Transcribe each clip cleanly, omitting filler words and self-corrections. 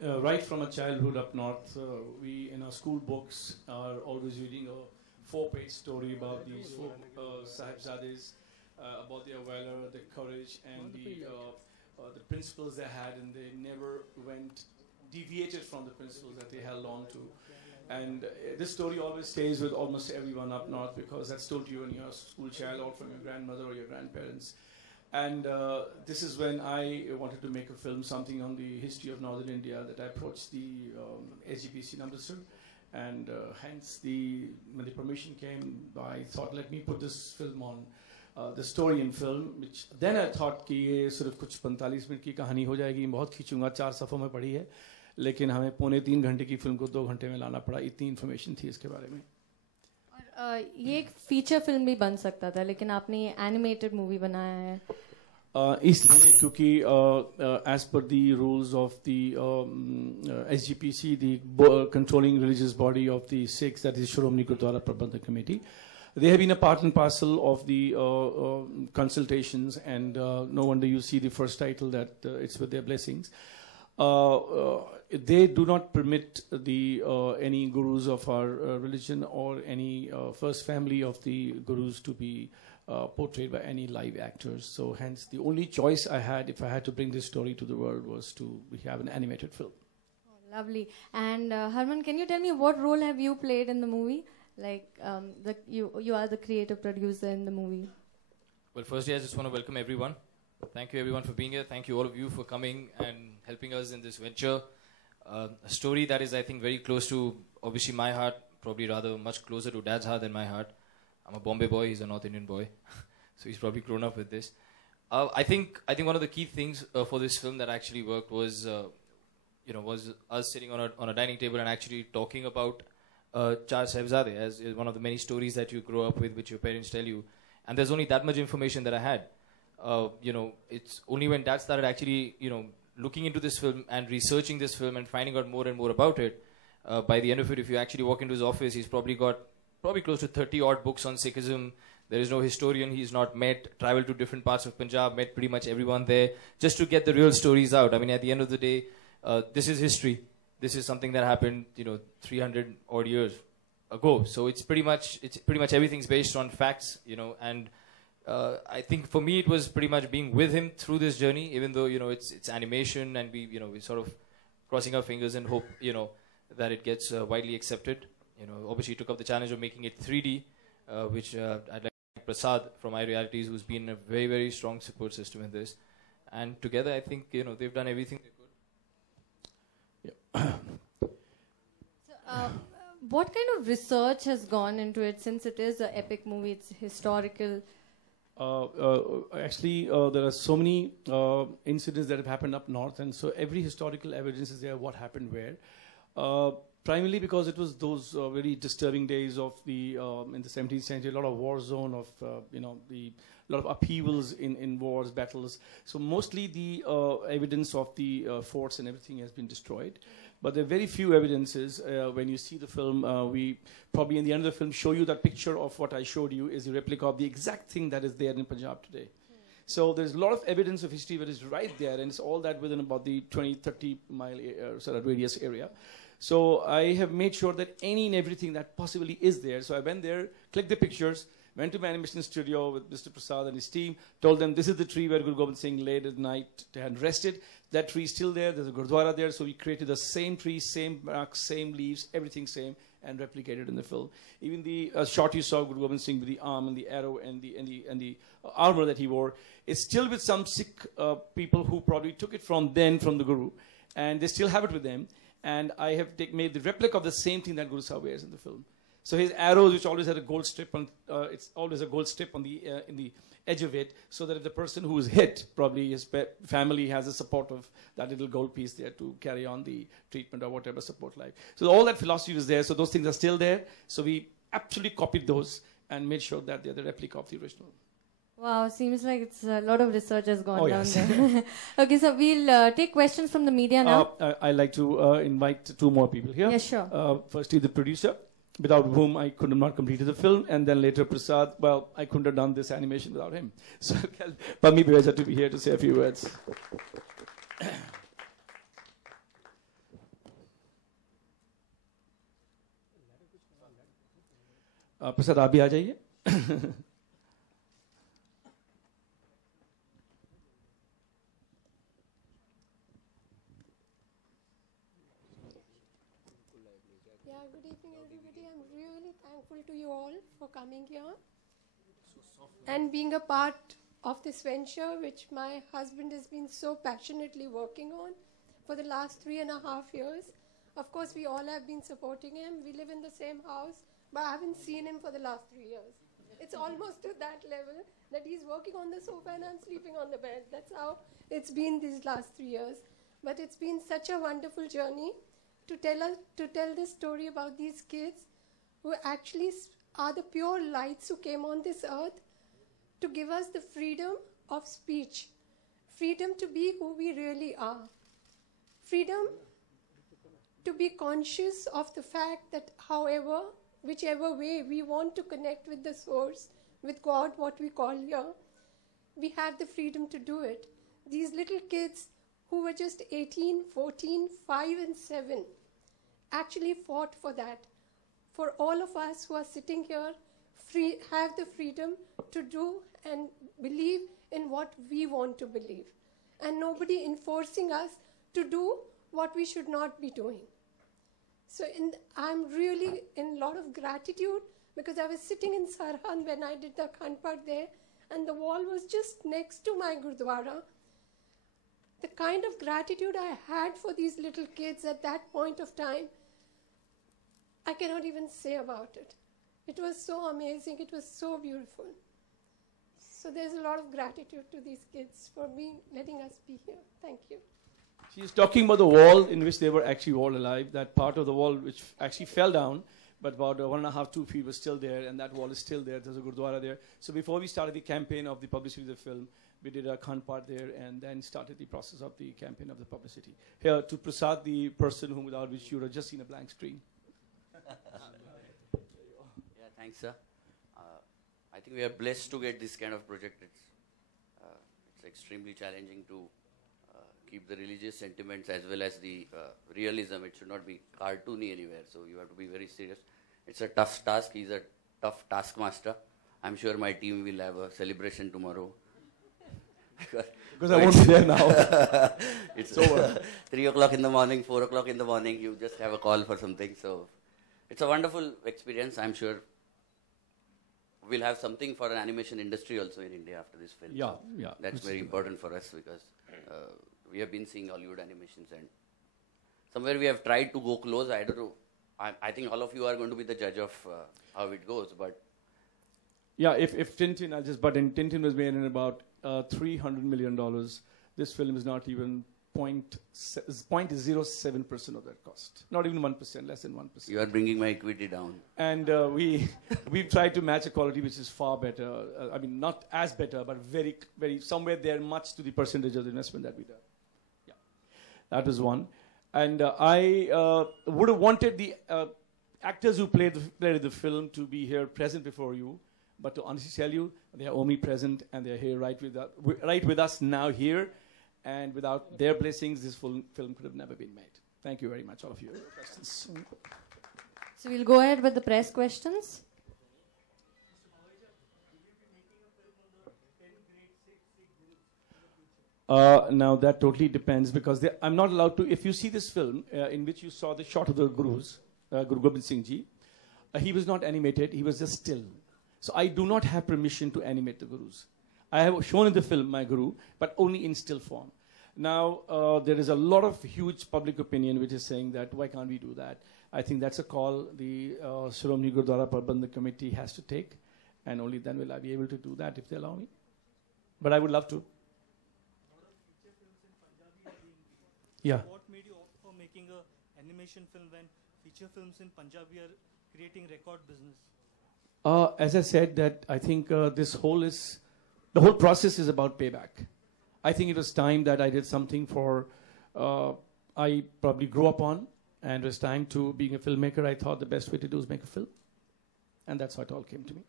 right from a childhood up north, we in our school books are always reading a four-page story about these four Sahibzades, about their valor, their courage, and the principles they had, and they never deviated from the principles that they held on to. And this story always stays with almost everyone up north, because that's told to you when you're a school child or from your grandmother or your grandparents. And this is when I wanted to make a film, something on the history of Northern India, that I approached the SGPC in Amritsar. And hence, when the permission came, I thought, let me put this film on, the story in film, which then I thought कि ये सिर्फ कुछ 45 minute की कहानी हो जाएगी, बहुत खींचूंगा, 4 सफ़ों में पढ़ी है, लेकिन हमें 2.25 घंटे की फिल्म को 2 घंटे में लाना पड़ा, इतनी इन्फॉर्मेशन थी इसके बारे में। और ये एक फीचर फिल्म भी बन सकता था, लेकिन आपने ये एनिमेटेड मूवी बनाया है, इसलिए क्योंकि as per the rules of the SGPC, the controlling religious body of the Sikhs, that is Shiromani Gurudwara Prabandhak Committee, they have been a part and parcel of the consultations, and no wonder you see the first title that it's with their blessings. They do not permit any gurus of our religion or any first family of the gurus to be portrayed by any live actors. So hence the only choice I had, if I had to bring this story to the world, was to have an animated film. Oh, lovely. And Harman, can you tell me what role have you played in the movie? Like you are the creative producer in the movie. Well, firstly, I just want to welcome everyone. Thank you everyone for being here. Thank you all of you for coming and helping us in this venture. A story that is, I think, very close to, obviously, my heart, probably rather much closer to Dad's heart than my heart. I'm a Bombay boy, he's a North Indian boy. So he's probably grown up with this. I think one of the key things for this film that actually worked was, was us sitting on a dining table and actually talking about Char Sahibzade as one of the many stories that you grow up with, which your parents tell you. And there's only that much information that I had. It's only when Dad started actually, looking into this film and researching this film and finding out more and more about it. By the end of it, if you actually walk into his office, he's probably got close to 30 odd books on Sikhism. There is no historian he's not met, traveled to different parts of Punjab, met pretty much everyone there, just to get the real stories out. I mean, at the end of the day, this is history. This is something that happened, 300 odd years ago. So it's pretty much everything's based on facts, and I think for me it was pretty much being with him through this journey, even though, it's animation and we're sort of crossing our fingers and hope, that it gets widely accepted. Obviously took up the challenge of making it 3D, which I'd like to thank Prasad from iRealities, who's been a very, very strong support system in this. And together, I think, they've done everything they could. So, what kind of research has gone into it, since it is an epic movie, it's historical? Actually, there are so many incidents that have happened up north, and so every historical evidence is there, what happened where. Primarily because it was those very disturbing days of the in the 17th century, a lot of war zone of a lot of upheavals in wars, battles. So mostly the evidence of the forts and everything has been destroyed. But there are very few evidences. When you see the film, we probably in the end of the film show you that picture of what I showed you is a replica of the exact thing that is there in Punjab today. So there's a lot of evidence of history that is right there, and it's all that within about the 20-30 mile sort of radius area. So I have made sure that any and everything that possibly is there. So I went there, clicked the pictures, went to my animation studio with Mr. Prasad and his team, told them this is the tree where Guru Gobind Singh laid at night and rested. That tree is still there. There's a Gurdwara there. So we created the same tree, same bark, same leaves, everything same, and replicated in the film. Even the shot you saw Guru Gobind Singh with the arm and the arrow and the armor that he wore is still with some Sikh people who probably took it from the Guru, and they still have it with them. And I have made the replica of the same thing that Guru Sahib wears in the film. So his arrows, which always had a gold strip on, it's always a gold strip on the in the edge of it, so that if the person who is hit, probably his family has the support of that little gold piece there to carry on the treatment or whatever support life. So all that philosophy was there. So those things are still there. So we absolutely copied those and made sure that they're the replica of the original. Wow, seems like it's a lot of research has gone down yes. there. Okay, so we'll take questions from the media now. I'd like to invite 2 more people here. Yes, sure. Firstly, the producer, without whom I could have not completed the film, and then later Prasad. Well, I couldn't have done this animation without him. So, Pami Beja to be here to say a few words. प्रसाद आप भी आ जाइए. Yeah, good evening, everybody. I'm really thankful to you all for coming here and being a part of this venture, which my husband has been so passionately working on for the last 3.5 years. Of course, we all have been supporting him. We live in the same house, but I haven't seen him for the last 3 years. It's almost to that level that he's working on the sofa and I'm sleeping on the bed. That's how it's been these last 3 years. But it's been such a wonderful journey to tell this story about these kids who actually are the pure lights who came on this earth to give us the freedom of speech, freedom to be who we really are, freedom to be conscious of the fact that whichever way we want to connect with the source, with God, what we call here, we have the freedom to do it. These little kids who were just 18, 14, 5 and 7 actually fought for that. For all of us who are sitting here, have the freedom to do and believe in what we want to believe. And nobody enforcing us to do what we should not be doing. So I'm really in a lot of gratitude because I was sitting in Sarhand when I did the Akhand Path there and the wall was just next to my Gurdwara. The kind of gratitude I had for these little kids at that point of time, I cannot even say about it. It was so amazing. It was so beautiful. So there's a lot of gratitude to these kids for letting us be here. Thank you. She's talking about the wall in which they were actually all alive. That part of the wall which actually fell down, but about 1.5 to 2 feet was still there, and that wall is still there. There's a Gurdwara there. So before we started the campaign of the publicity of the film, we did a Akhand Path there, and then started the process of the campaign of the publicity. Here to Prasad, the person without which you would have just seen a blank screen. Yeah, thanks, sir. I think we are blessed to get this kind of project. It's extremely challenging to keep the religious sentiments as well as the realism. It should not be cartoony anywhere, so you have to be very serious. It's a tough task. He's a tough taskmaster. I'm sure my team will have a celebration tomorrow. Because I won't be there now. It's over. 3 o'clock in the morning, 4 o'clock in the morning, you just have a call for something. So it's a wonderful experience. I'm sure we'll have something for an animation industry also in India after this film. Yeah, so yeah. That's very important for us because we have been seeing Hollywood animations and somewhere we have tried to go close. I don't know. I think all of you are going to be the judge of how it goes. But yeah, if Tintin, I'll just butt in, Tintin was made in about $300 million. This film is not even 0.07% of that cost. Not even 1%, less than 1%. You are bringing my equity down. And we've tried to match a quality which is far better. I mean, not as better, but very, very, somewhere there much to the percentage of the investment that we done. Yeah, that was one. And I would have wanted the actors who played the film to be here present before you. But to honestly tell you, they are omnipresent and they are here right with us now here. And without their blessings, this film could have never been made. Thank you very much, all of you. Questions? So we'll go ahead with the press questions. Now that totally depends because I'm not allowed to. If you see this film in which you saw the shot of the Gurus, Guru Gobind Singh Ji, he was not animated. He was just still. So I do not have permission to animate the Gurus. I have shown in the film my Guru, but only in still form. Now, there is a lot of huge public opinion which is saying that, why can't we do that? I think that's a call the Shiromani Gurdwara Prabandhak Committee has to take, and only then will I be able to do that if they allow me. But I would love to. Yeah. What made you opt for making an animation film when feature films in Punjabi are creating record business? As I said, that I think the whole process is about payback. I think it was time that I did something for I probably grew up on, and it was time to being a filmmaker. I thought the best way to do is make a film, and that's how it all came to me.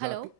Hello.